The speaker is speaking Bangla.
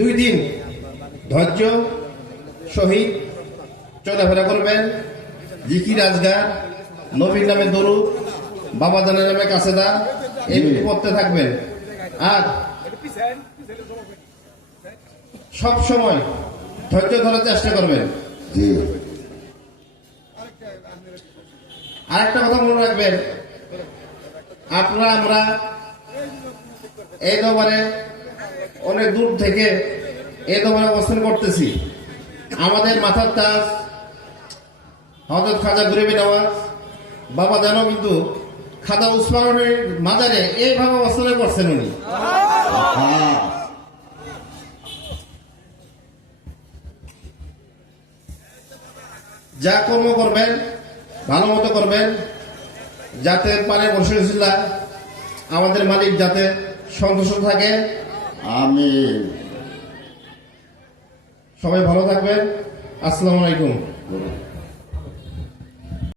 2 দিন ধৈর্য সহিত চলাফেরা করবেন। জিকির আজগার, নবীর নামে দরুদ, বাবা জানের নামে কাছেদা এগুলি পড়তে থাকবেন। আর সব সময় ধৈর্য ধরার চেষ্টা করবেন। আরেকটা কথা মনে রাখবেন, আমরা এই দরবারে অনেক দূর থেকে এই দরবারে অবস্থান করতেছি। আমাদের মাথার তাজ হযরত খাজা গরিবী নওয়াজ বাবা জানো কিন্তু খাজা উসমানের মাজারে এইভাবে অবস্থানে করছেন উনি। যা কর্ম করবেন ভালো মতো করবেন, যাতে পারে বসেছিলা আমাদের মালিক যাতে সন্তুষ্ট থাকে। আমিন। সবাই ভালো থাকবেন। আসসালামু আলাইকুম।